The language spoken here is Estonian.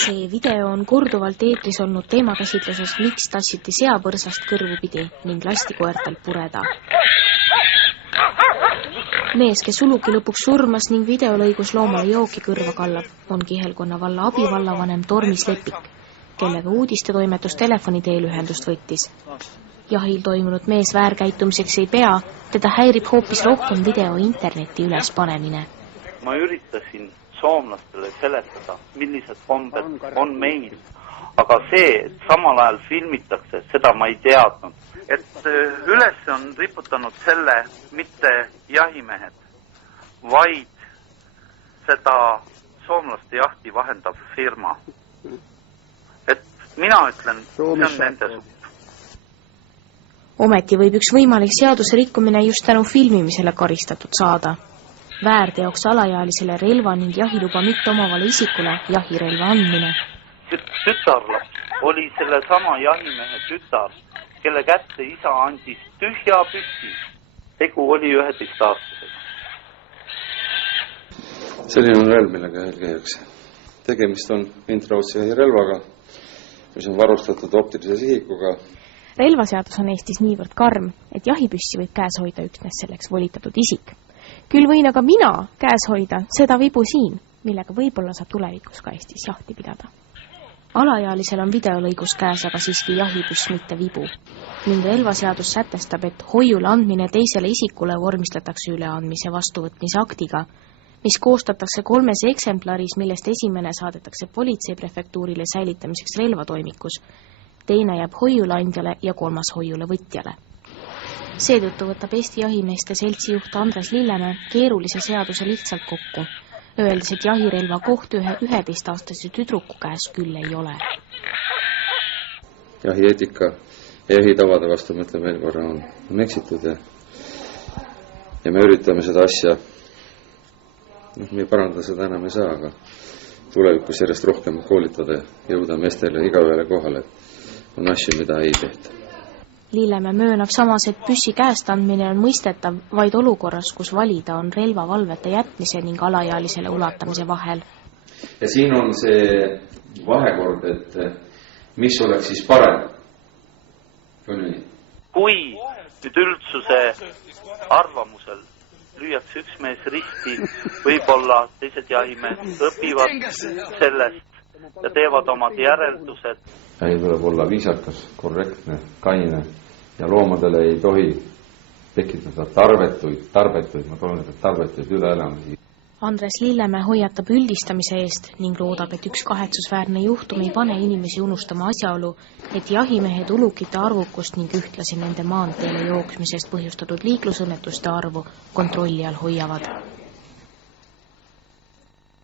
See video on korduvalt eetris olnud teemakäsitluses, miks tassiti seapõrsast kõrvu pidi ning lasti koertal pureda. Mees, kes uluki lõpuks surmas ning videolõigus loomale jooki kõrva kallab, on Kihelkonna valla abivallavanem Tormis Lepik, kellega uudistetoimetus telefoni teel ühendust võttis. Jahil toimunud mees väärkäitumiseks ei pea, teda häirib hoopis rohkem video interneti üles panemine. Ma üritasin soomlastele seletada, millised kombed on meil, aga see, et samal ajal filmitakse, seda ma ei teadnud. Et üles on riputanud selle mitte jahimehed, vaid seda soomlaste jahti vahendav firma. Et mina ütlen, see on nende suht. Ometi võib üks võimalik seaduse rikkumine just tänu filmimisele karistatud saada. Väärteoks alaealisele relva ning jahiluba mitte omavale isikule jahirelva andmine. Tütarlaps oli selle sama jahimehe tütar, kelle kätte isa andis tühja püssi. Tegu oli 11-aastasega. Selline on relv, millega jahil käiakse. Tegemist on intraotsi jahirelvaga, mis on varustatud optilise sihikuga. Relvaseadus on Eestis niivõrd karm, et jahipüssi võib käes hoida üksnes selleks volitatud isik. Küll võin aga mina käes hoida seda vibu siin, millega võib-olla saab tulevikus ka Eestis jahti pidada. Alaealisel on videolõigus käes aga siiski jahipüss, mitte vibu. Ning relvaseadus sätestab, et hoiule andmine teisele isikule vormistatakse üleandmise vastuvõtmise aktiga, mis koostatakse 3 eksemplaris, millest esimene saadetakse politseiprefektuurile säilitamiseks relvatoimikus, teine jääb hoiuleandjale ja 3. hoiule võtjale. Seetõttu võtab Eesti Jahimeeste Seltsi juht Andres Lillemäe keerulise seaduse lihtsalt kokku, öeldes, et jahirelva koht ühe 11-aastase tüdruku käes küll ei ole. Jahieetika ja jahitavade vastu, ma ütlen veel korra, on eksitud ja me üritame seda asja, me parandada seda enam ei saa, aga tulevikus järjest rohkem koolitada ja jõuda meestele igaühele kohale, on asju, mida ei tehta. Lillemäe möönab samas, et püssi käest andmine on mõistetav vaid olukorras, kus valida on relvavalvete jätmise ning alaealisele ulatamise vahel. Ja siin on see vahekord, et mis oleks siis parem? Kui nüüd üldsuse arvamusel lüüakse üks mees risti, võib-olla teised jahimehed õpivad sellest ja teevad omad järeldused. Jahi tuleb olla viisakas, korrektne, kaine ja loomadele ei tohi tekitada tarbetuid üleelamisi. Andres Lillemäe hoiatab üldistamise eest ning loodab, et üks kahetsusväärne juhtum ei pane inimesi unustama asjaolu, et jahimehed ulukite arvukust ning ühtlasi nende maanteele jooksmisest põhjustatud liiklusõnnetuste arvu kontrolli all hoiavad.